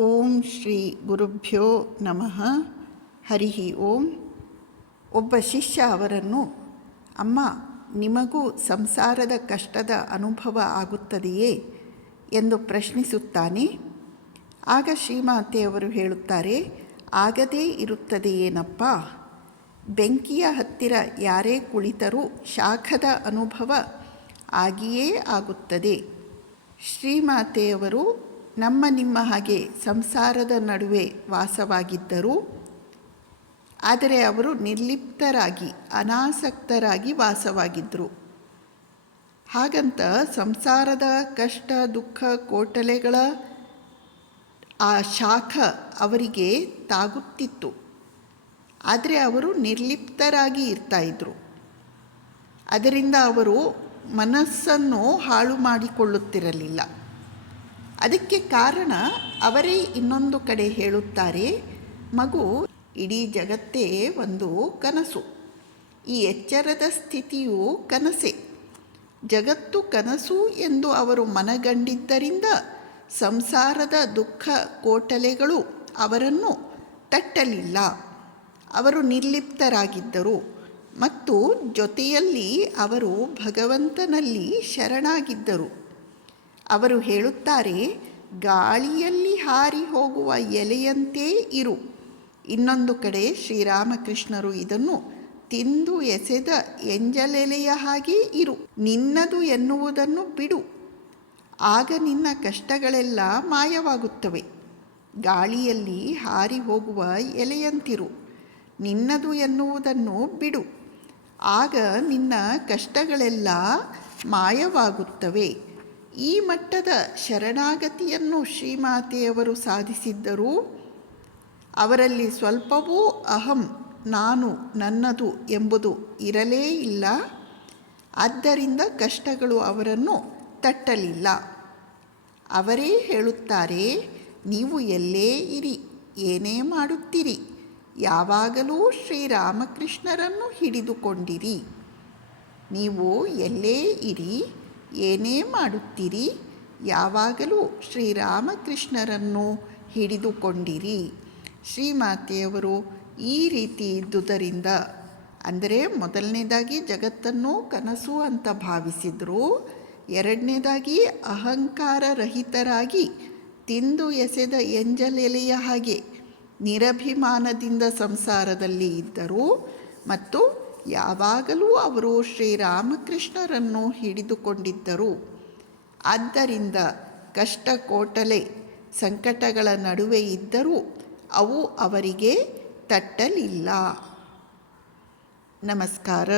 ಓಂ ಶ್ರೀ ಗುರುಭ್ಯೋ ನಮಃ. ಹರಿ ಓಂ. ಒಬ್ಬ ಶಿಷ್ಯ ಅವರನ್ನು, ಅಮ್ಮ, ನಿಮಗೂ ಸಂಸಾರದ ಕಷ್ಟದ ಅನುಭವ ಆಗುತ್ತದೆಯೇ ಎಂದು ಪ್ರಶ್ನಿಸುತ್ತಾನೆ. ಆಗ ಶ್ರೀಮಾತೆಯವರು ಹೇಳುತ್ತಾರೆ, ಆಗದೇ ಇರುತ್ತದೆಯೇನಪ್ಪ. ಬೆಂಕಿಯ ಹತ್ತಿರ ಯಾರೇ ಕುಳಿತರೂ ಶಾಖದ ಅನುಭವ ಆಗಿಯೇ ಆಗುತ್ತದೆ. ಶ್ರೀಮಾತೆಯವರು ನಿಮ್ಮ ಹಾಗೆ ಸಂಸಾರದ ನಡುವೆ ವಾಸವಾಗಿದ್ದರು. ಆದರೆ ಅವರು ನಿರ್ಲಿಪ್ತರಾಗಿ ಅನಾಸಕ್ತರಾಗಿ ವಾಸವಾಗಿದ್ದರು. ಹಾಗಂತ ಸಂಸಾರದ ಕಷ್ಟ ದುಃಖ ಕೋಟಲೆಗಳ ಆ ಶಾಖ ಅವರಿಗೆ ತಾಗುತ್ತಿತ್ತು. ಆದರೆ ಅವರು ನಿರ್ಲಿಪ್ತರಾಗಿ ಇರ್ತಾಯಿದ್ರು. ಅದರಿಂದ ಅವರು ಮನಸ್ಸನ್ನು ಹಾಳು ಮಾಡಿಕೊಳ್ಳುತ್ತಿರಲಿಲ್ಲ. ಅದಕ್ಕೆ ಕಾರಣ ಅವರೇ ಇನ್ನೊಂದು ಕಡೆ ಹೇಳುತ್ತಾರೆ, ಮಗು, ಇಡೀ ಜಗತ್ತೇ ಒಂದು ಕನಸು. ಈ ಎಚ್ಚರದ ಸ್ಥಿತಿಯು ಕನಸೇ. ಜಗತ್ತು ಕನಸು ಎಂದು ಅವರು ಮನಗಂಡಿದ್ದರಿಂದ ಸಂಸಾರದ ದುಃಖ ಕೋಟಲೆಗಳು ಅವರನ್ನು ತಟ್ಟಲಿಲ್ಲ. ಅವರು ನಿರ್ಲಿಪ್ತರಾಗಿದ್ದರು ಮತ್ತು ಜೊತೆಯಲ್ಲಿ ಅವರು ಭಗವಂತನಲ್ಲಿ ಶರಣಾಗಿದ್ದರು. ಅವರು ಹೇಳುತ್ತಾರೆ, ಗಾಳಿಯಲ್ಲಿ ಹಾರಿ ಹೋಗುವ ಎಲೆಯಂತೆ ಇರು. ಇನ್ನೊಂದು ಕಡೆ ಶ್ರೀರಾಮಕೃಷ್ಣರು ಇದನ್ನು ತಿಂದು ಎಸೆದ ಎಂಜಲೆಲೆಯ ಹಾಗೆ ಇರು. ನಿನ್ನದು ಎನ್ನುವುದನ್ನು ಬಿಡು, ಆಗ ನಿನ್ನ ಕಷ್ಟಗಳೆಲ್ಲ ಮಾಯವಾಗುತ್ತವೆ. ಗಾಳಿಯಲ್ಲಿ ಹಾರಿ ಹೋಗುವ ಎಲೆಯಂತಿರು. ನಿನ್ನದು ಎನ್ನುವುದನ್ನು ಬಿಡು, ಆಗ ನಿನ್ನ ಕಷ್ಟಗಳೆಲ್ಲ ಮಾಯವಾಗುತ್ತವೆ. ಈ ಮಟ್ಟದ ಶರಣಾಗತಿಯನ್ನು ಶ್ರೀಮಾತೆಯವರು ಸಾಧಿಸಿದ್ದರೂ ಅವರಲ್ಲಿ ಸ್ವಲ್ಪವೂ ಅಹಂ, ನಾನು, ನನ್ನದು ಎಂಬುದು ಇರಲೇ ಇಲ್ಲ. ಆದ್ದರಿಂದ ಕಷ್ಟಗಳು ಅವರನ್ನು ತಟ್ಟಲಿಲ್ಲ. ಅವರೇ ಹೇಳುತ್ತಾರೆ, ನೀವು ಎಲ್ಲೇ ಇರಿ, ಏನೇ ಮಾಡುತ್ತೀರಿ, ಯಾವಾಗಲೂ ಶ್ರೀರಾಮಕೃಷ್ಣರನ್ನು ಹಿಡಿದುಕೊಂಡಿರಿ. ನೀವು ಎಲ್ಲೇ ಇರಿ, ಏನೇ ಮಾಡುತ್ತೀರಿ, ಯಾವಾಗಲೂ ಶ್ರೀರಾಮಕೃಷ್ಣರನ್ನು ಹಿಡಿದುಕೊಂಡಿರಿ. ಶ್ರೀಮಾತೆಯವರು ಈ ರೀತಿ ಇದ್ದುದರಿಂದ, ಅಂದರೆ ಮೊದಲನೇದಾಗಿ ಜಗತ್ತನ್ನು ಕನಸು ಅಂತ ಭಾವಿಸಿದರು. ಎರಡನೇದಾಗಿ ಅಹಂಕಾರ ರಹಿತರಾಗಿ ತಿಂದು ಎಸೆದ ಎಂಜಲೆಲೆಯ ಹಾಗೆ ನಿರಭಿಮಾನದಿಂದ ಸಂಸಾರದಲ್ಲಿ ಇದ್ದರು. ಮತ್ತು ಯಾವಾಗಲೂ ಅವರು ಶ್ರೀರಾಮಕೃಷ್ಣರನ್ನು ಹಿಡಿದುಕೊಂಡಿದ್ದರು. ಆದ್ದರಿಂದ ಕಷ್ಟ ಕೋಟಲೆ ಸಂಕಟಗಳ ನಡುವೆ ಇದ್ದರೂ ಅವು ಅವರಿಗೆ ತಟ್ಟಲಿಲ್ಲ. ನಮಸ್ಕಾರ.